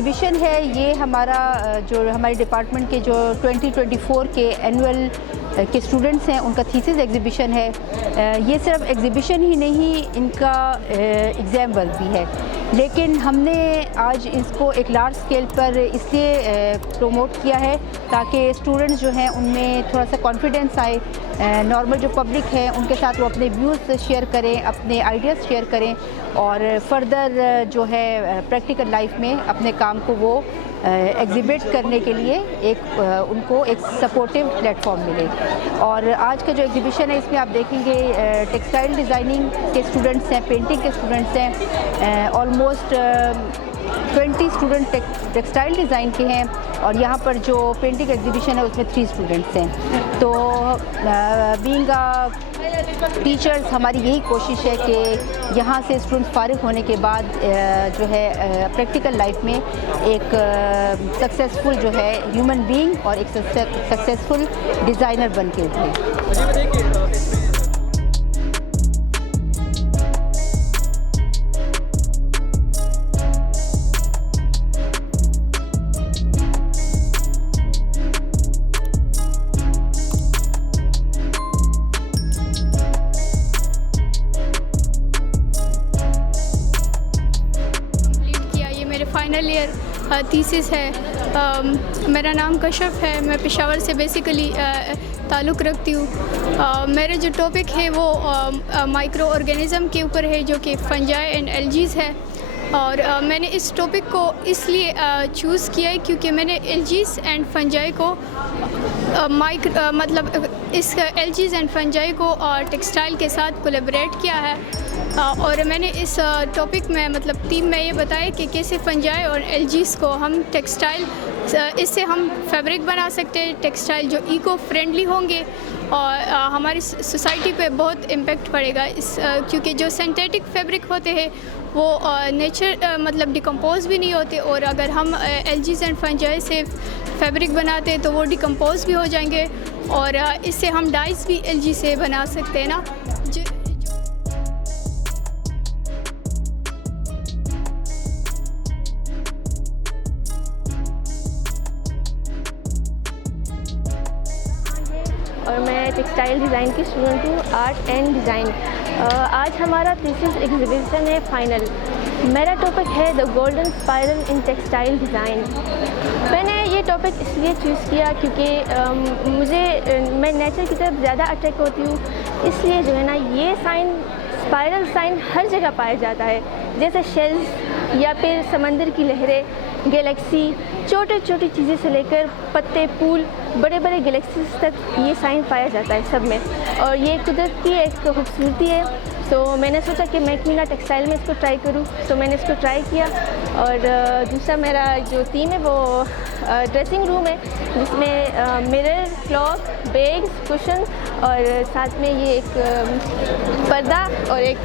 Exhibition है ये हमारा जो हमारे डिपार्टमेंट के जो 2024 के एनुअल के स्टूडेंट्स हैं उनका थीसिस एग्ज़िबिशन है। ये सिर्फ एग्ज़िबिशन ही नहीं, इनका एग्ज़ाम वर्क भी है, लेकिन हमने आज इसको एक लार्ज स्केल पर इसलिए प्रमोट किया है ताकि स्टूडेंट्स जो हैं उनमें थोड़ा सा कॉन्फिडेंस आए, नॉर्मल जो पब्लिक है उनके साथ वो अपने व्यूज़ शेयर करें, अपने आइडियाज़ शेयर करें और फर्दर जो है प्रैक्टिकल लाइफ में अपने काम को वो एग्ज़िबिट करने के लिए उनको एक सपोर्टिव प्लेटफॉर्म मिले। और आज का जो एग्ज़िबिशन है इसमें आप देखेंगे टेक्सटाइल डिज़ाइनिंग के स्टूडेंट्स हैं, पेंटिंग के स्टूडेंट्स हैं, ऑलमोस्ट 20 स्टूडेंट टेक्सटाइल डिज़ाइन के हैं और यहाँ पर जो पेंटिंग एग्जीबिशन है उसमें 3 स्टूडेंट्स हैं। तो बीइंग टीचर्स हमारी यही कोशिश है कि यहाँ से स्टूडेंट्स फारिग होने के बाद जो है प्रैक्टिकल लाइफ में एक सक्सेसफुल जो है ह्यूमन बीइंग और एक सक्सेसफुल डिज़ाइनर बन के उठें। फाइनल ईयर थीसिस है। मेरा नाम कशफ है, मैं पेशावर से बेसिकली ताल्लुक़ रखती हूँ। मेरा जो टॉपिक है वो माइक्रो ऑर्गेनिज़म के ऊपर है जो कि फंजाई एंड एल्जीज़ है। और मैंने इस टॉपिक को इसलिए चूज़ किया है क्योंकि मैंने एल्जीज़ एंड फंजाई को मतलब इस एल्जीज़ एंड फंजाई को टेक्सटाइल के साथ कोलैबोरेट किया है। और मैंने इस टॉपिक में मतलब थीम में ये बताया कि कैसे फंजाई और एल्जीज़ को हम टेक्सटाइल इससे हम फैब्रिक बना सकते हैं, टेक्सटाइल जो इको फ्रेंडली होंगे और हमारी सोसाइटी पे बहुत इम्पेक्ट पड़ेगा क्योंकि जो सिंथेटिक फैब्रिक होते हैं वो नेचर मतलब डिकम्पोज भी नहीं होते और अगर हम एल्जीज़ एंड फंजाई से फैब्रिक बनाते हैं तो वो डिकम्पोज भी हो जाएंगे और इससे हम डाइस भी एल्जी से बना सकते हैं ना। और मैं टेक्सटाइल डिज़ाइन की स्टूडेंट हूँ, आर्ट एंड डिज़ाइन। आज हमारा थीसिस एग्जीबिशन है फाइनल। मेरा टॉपिक है the golden spiral in textile design. मैंने ये टॉपिक इसलिए चूज़ किया क्योंकि मैं नेचर की तरफ ज़्यादा अट्रैक्ट होती हूँ, इसलिए जो है ना ये साइन स्पाइरल साइन हर जगह पाया जाता है, जैसे शेल्स या फिर समंदर की लहरें, गैलेक्सी, छोटी छोटी चीज़ें से लेकर पत्ते, फूल, बड़े बड़े गैलेक्सीज तक ये साइन पाया जाता है सब में। और ये कुदरत की एक खूबसूरती है। तो मैंने सोचा कि मैं क्यों ना टेक्सटाइल में इसको ट्राई करूं, तो मैंने इसको ट्राई किया। और दूसरा मेरा जो थीम है वो ड्रेसिंग रूम है, जिसमें मिरर, क्लॉक, बैग्स, कुशन और साथ में ये एक पर्दा और एक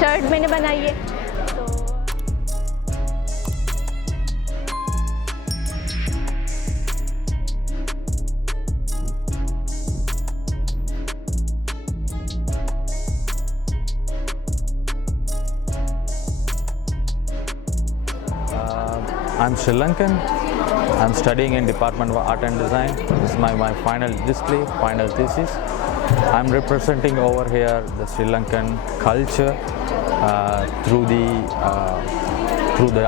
शर्ट मैंने बनाई है। I'm Sri Lankan. I'm studying in Department of Art and Design. This is my final display, final thesis. I'm representing over here the Sri Lankan culture through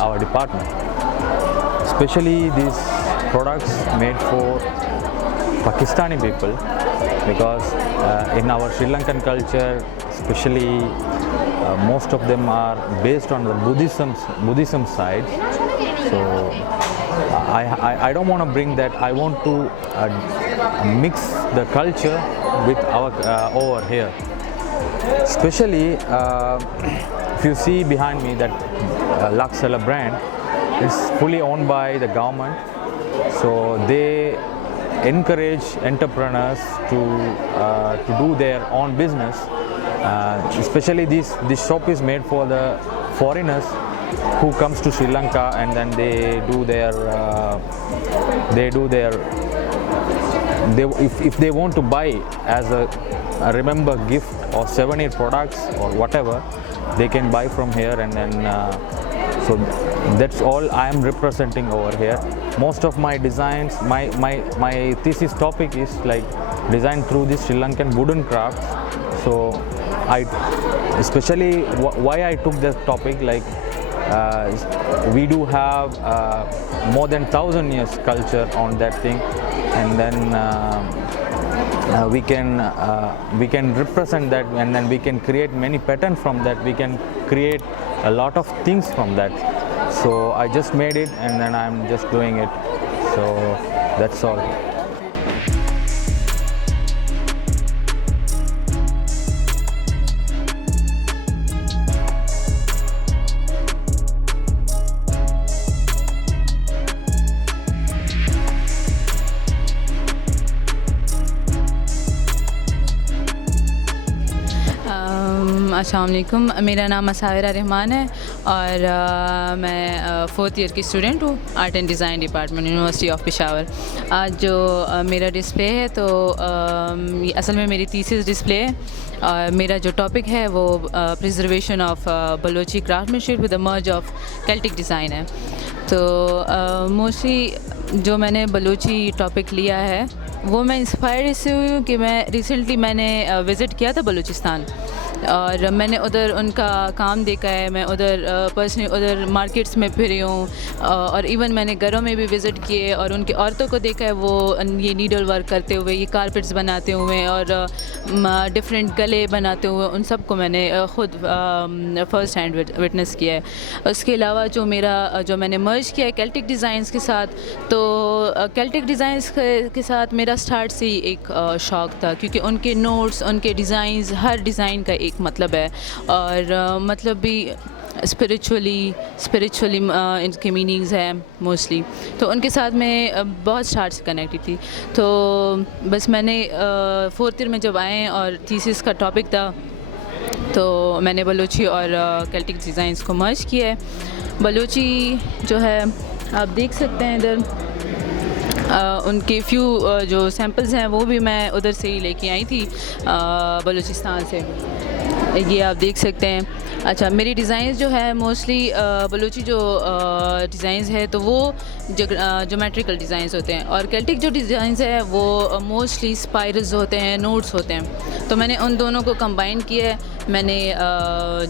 our department. Especially these products made for Pakistani people, because in our Sri Lankan culture, especially most of them are based on the Buddhism side. So I don't want to bring that. I want to mix the culture with our over here. Especially if you see behind me that Luxella brand is fully owned by the government. So they encourage entrepreneurs to do their own business. Especially this shop is made for the foreigners who comes to Sri Lanka, and then they do their if they want to buy as a remember gift or souvenir products or whatever, they can buy from here. And then so that's all I am representing over here. Most of my designs, my thesis topic is like design through the Sri Lankan wooden crafts. So I especially why I took this topic, like we do have more than 1,000 years culture on that thing, and then we can represent that, and then we can create many patterns from that. We can create a lot of things from that. So I just made it, and then I'm just doing it. So that's all. अस्सलाम वालेकुम, मेरा नाम मसाविरा रहमान है और मैं 4th year की student हूँ art and design department university of Peshawar. आज जो मेरा डिस्प्ले है तो असल में मेरी थीसिस डिस्प्ले है और मेरा जो टॉपिक है वो preservation of Balochi craftsmanship with the merge of Celtic design है। तो मोस्टली जो मैंने बलोची टॉपिक लिया है वो मैं इंस्पायर इससे हुई हूँ कि मैंने विज़िट किया था बलूचिस्तान और मैंने उधर उनका काम देखा है। मैं उधर पर्सनली उधर मार्केट्स में फिरी हूँ और इवन मैंने घरों में भी विज़िट किए और उनकी औरतों को देखा है वो ये नीडल वर्क करते हुए, ये कारपेट्स बनाते हुए और डिफरेंट गले बनाते हुए, उन सब को मैंने ख़ुद फ़र्स्ट हैंड विटनेस किया है। उसके अलावा जो मैंने मर्ज किया है केल्टिक डिज़ाइंस के साथ, तो केल्टिक डिज़ाइंस के साथ मेरा स्टार्ट से ही एक शौक़ था, क्योंकि उनके नोट्स, उनके डिज़ाइंस, हर डिज़ाइन का एक मतलब है और मतलब भी स्पिरिचुअली इनके मीनिंग्स हैं मोस्टली। तो उनके साथ मैं बहुत स्टार्ट से कनेक्टेड थी। तो बस मैंने 4th ईयर में जब आए और थीसिस का टॉपिक था तो मैंने बलोची और केल्टिक डिज़ाइंस को मर्ज किया है। बलोची जो है आप देख सकते हैं इधर उनके फ्यू जो सैम्पल्स हैं वो भी मैं उधर से ही लेके आई थी बलूचिस्तान से, ये आप देख सकते हैं। अच्छा, मेरी डिज़ाइंस जो है मोस्टली बलूची जो डिज़ाइंस है तो वो ज्योमेट्रिकल डिज़ाइंस होते हैं और केल्टिक जो डिज़ाइंस है वो मोस्टली स्पाइरल्स होते हैं, नोट्स होते हैं। तो मैंने उन दोनों को कंबाइन किया है। मैंने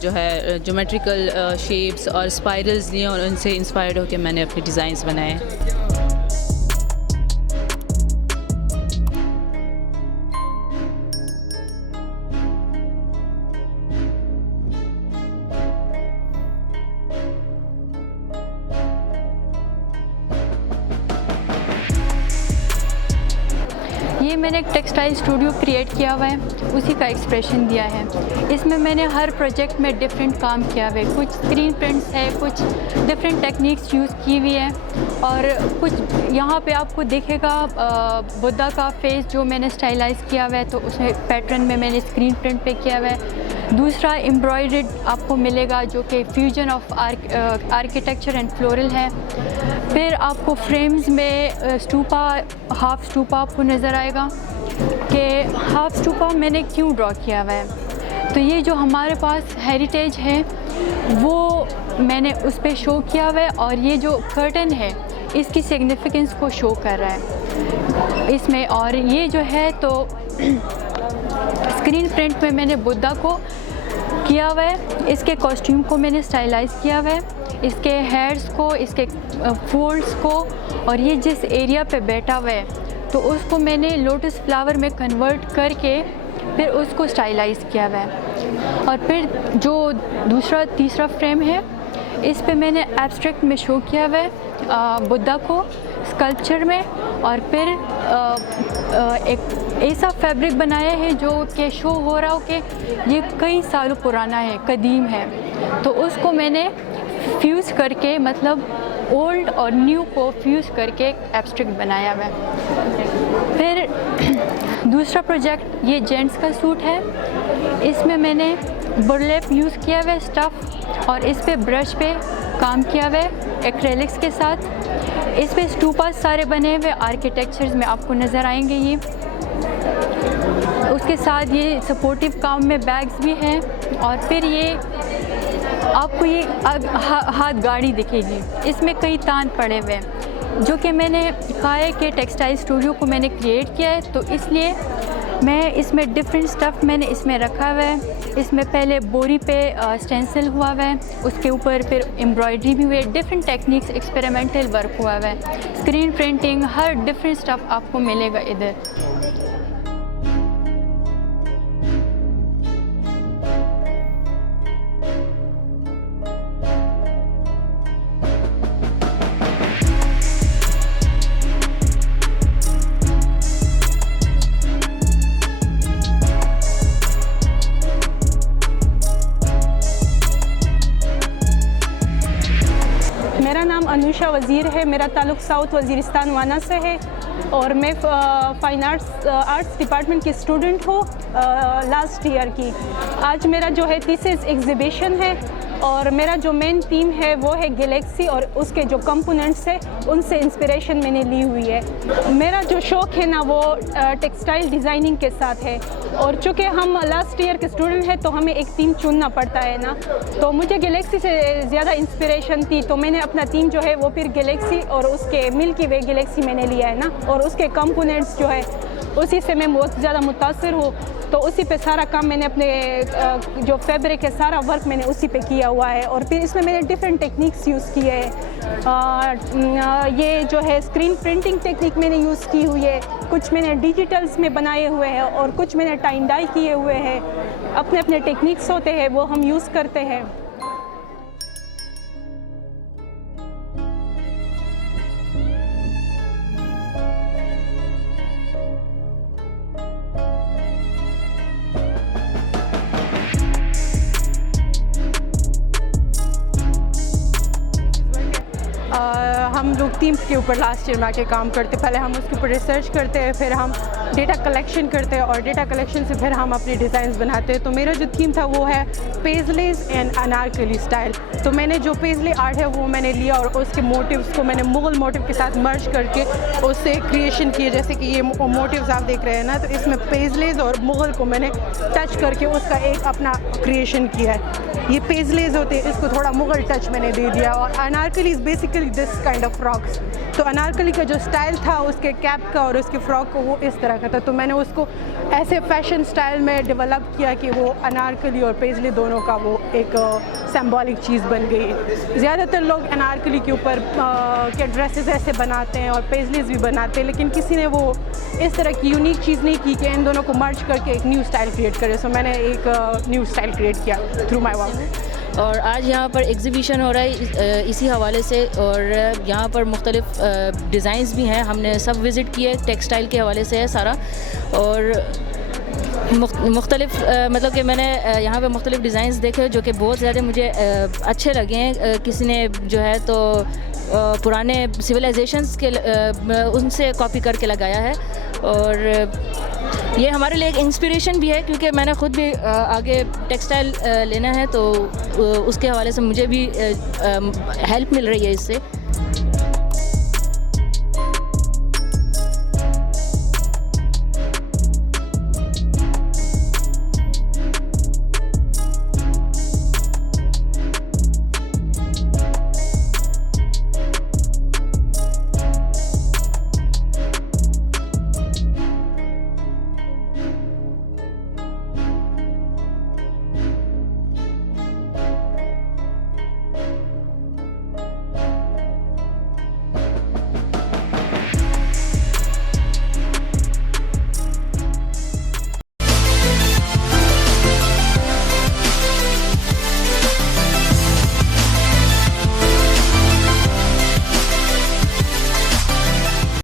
जो है ज्योमेट्रिकल शेप्स और स्पाइरल्स लिए और उनसे इंस्पायर्ड होकर मैंने अपने डिज़ाइंस बनाए। ये मैंने एक टेक्सटाइल स्टूडियो क्रिएट किया हुआ है, उसी का एक्सप्रेशन दिया है। इसमें मैंने हर प्रोजेक्ट में डिफरेंट काम किया हुआ है, कुछ स्क्रीन प्रिंट्स है, कुछ डिफरेंट टेक्निक्स यूज़ की हुई है और कुछ यहाँ पे आपको दिखेगा बुद्धा का फेस जो मैंने स्टाइलाइज़ किया हुआ है, तो उसमें पैटर्न में मैंने स्क्रीन प्रिंट पे किया हुआ है। दूसरा एम्ब्रॉयडर्ड आपको मिलेगा जो कि fusion of architecture and floral है। फिर आपको फ्रेम्स में स्टूपा, हाफ स्टूपा आपको नज़र आएगा कि हाफ स्टूपा मैंने क्यों ड्रॉ किया हुआ है। तो ये जो हमारे पास हेरिटेज है वो मैंने उस पर शो किया हुआ है और ये जो कर्टन है इसकी सिग्निफिकेंस को शो कर रहा है इसमें। और ये जो है तो स्क्रीन प्रिंट में मैंने बुद्धा को किया हुआ है, इसके कॉस्ट्यूम को मैंने स्टाइलाइज़ किया हुआ है, इसके हेयर्स को, इसके फोल्ड्स को, और ये जिस एरिया पे बैठा हुआ है तो उसको मैंने लोटस फ्लावर में कन्वर्ट करके फिर उसको स्टाइलाइज़ किया हुआ है। और फिर जो तीसरा फ्रेम है इस पे मैंने एब्स्ट्रैक्ट में शो किया हुआ है बुद्धा को स्कल्पचर में, और फिर एक ऐसा फैब्रिक बनाया है जो कि शो हो रहा हो कि ये कई सालों पुराना है, कदीम है। तो उसको मैंने फ्यूज़ करके, मतलब ओल्ड और न्यू को फ्यूज़ करके एब्स्ट्रैक्ट बनाया हुआ है। फिर दूसरा प्रोजेक्ट ये जेंट्स का सूट है, इसमें मैंने बुरलैप यूज़ किया हुआ है स्टफ़, और इस पे ब्रश पे काम किया हुआ है एक्रेलिक्स के साथ। इस पे स्टूपास सारे बने हुए आर्किटेक्चर्स में आपको नज़र आएंगे ये। उसके साथ ये सपोर्टिव काम में बैग्स भी हैं। और फिर ये आपको ये हाथ गाड़ी दिखेगी, इसमें कई तान पड़े हुए हैं, जो कि मैंने कहा है कि टेक्सटाइल स्टूडियो को मैंने क्रिएट किया है, तो इसलिए मैं इसमें डिफरेंट स्टफ़ मैंने इसमें रखा हुआ है। इसमें पहले बोरी पे स्टेंसिल हुआ हुआ है, उसके ऊपर फिर एम्ब्रॉयडरी भी हुई है, डिफरेंट टेक्निक्स, एक्सपेरिमेंटल वर्क हुआ हुआ है, स्क्रीन प्रिंटिंग, हर डिफरेंट स्टफ़ आपको मिलेगा इधर। मेरा नाम अनुषा वज़ीर है, मेरा ताल्लुक़ साउथ वज़ीरिस्तान वाना से है और मैं फ़ाइन आर्ट्स डिपार्टमेंट की स्टूडेंट हूँ लास्ट ईयर की। आज मेरा जो है थीसिस एग्ज़िबिशन है और मेरा जो मेन थीम है वो है गैलेक्सी और उसके जो कंपोनेंट्स है उनसे इंस्पिरेशन मैंने ली हुई है। मेरा जो शौक़ है ना वो टेक्सटाइल डिज़ाइनिंग के साथ है और चूँकि हम लास्ट ईयर के स्टूडेंट हैं तो हमें एक थीम चुनना पड़ता है ना, तो मुझे गैलेक्सी से ज़्यादा इंस्पिरेशन थी, तो मैंने अपना थीम जो है वो फिर गैलेक्सी और उसके मिल्की वे गैलेक्सी मैंने लिया है ना, और उसके कंपोनेंट्स जो है उसी से मैं बहुत ज़्यादा मुतासिर हूँ, तो उसी पे सारा काम मैंने अपने जो फैब्रिक है सारा वर्क मैंने उसी पे किया हुआ है। और फिर इसमें मैंने डिफरेंट टेक्निक्स यूज़ किए हैं। ये जो है स्क्रीन प्रिंटिंग टेक्निक मैंने यूज़ की हुई है, कुछ मैंने डिजिटल्स में बनाए हुए हैं और कुछ मैंने टाइन डाई किए हुए हैं। अपने अपने टेक्निक्स होते हैं वो हम यूज़ करते हैं। हम लोग थीम के ऊपर लास्ट ईयर में आके काम करते, पहले हम उसके ऊपर रिसर्च करते हैं, फिर हम डेटा कलेक्शन करते हैं और डेटा कलेक्शन से फिर हम अपने डिज़ाइंस बनाते हैं। तो मेरा जो थीम था वो है पेजलेस एंड अनारकली स्टाइल। तो मैंने जो पेजले आर्ट है वो मैंने लिया और उसके मोटिव्स को मैंने मुग़ल मोटिव के साथ मर्ज करके उससे क्रिएशन किए। जैसे कि ये मोटिव्स आप देख रहे हैं ना, तो इसमें पेजलेस और मुग़ल को मैंने टच करके उसका एक अपना क्रिएशन किया है। ये पेजलेस होते हैं, इसको थोड़ा मुग़ल टच मैंने दे दिया। और Anarkali is basically this kind of frocks. तो अनारकली का जो स्टाइल था उसके कैप का और उसके फ्रॉक को वो इस तरह का था, तो मैंने उसको ऐसे फैशन स्टाइल में डेवलप किया कि वो अनारकली और पेजली दोनों का वो एक सिंबॉलिक चीज़ बन गई। ज़्यादातर लोग अनारकली के ऊपर के ड्रेसेस ऐसे बनाते हैं और पेजलीज भी बनाते हैं, लेकिन किसी ने वो इस तरह की यूनिक चीज़ नहीं की कि इन दोनों को मर्ज करके एक न्यू स्टाइल क्रिएट करे। सो मैंने एक न्यू स्टाइल क्रिएट किया थ्रू माई वर्क। और आज यहाँ पर एग्ज़िबिशन हो रहा है इसी हवाले से, और यहाँ पर मुख्तलिफ़ डिज़ाइंस भी हैं, हमने सब विज़िट किए, टेक्सटाइल के हवाले से है सारा। और मुख्तलिफ़ मतलब कि मैंने यहाँ पे मुख्तलिफ़ डिज़ाइंस देखे जो कि बहुत ज़्यादा मुझे अच्छे लगे हैं। किसी ने जो है तो पुराने सिविलाइजेशंस के उनसे कॉपी करके लगाया है, और ये हमारे लिए एक इंस्पिरेशन भी है, क्योंकि मैंने ख़ुद भी आगे टेक्सटाइल लेना है, तो उसके हवाले से मुझे भी हेल्प मिल रही है इससे।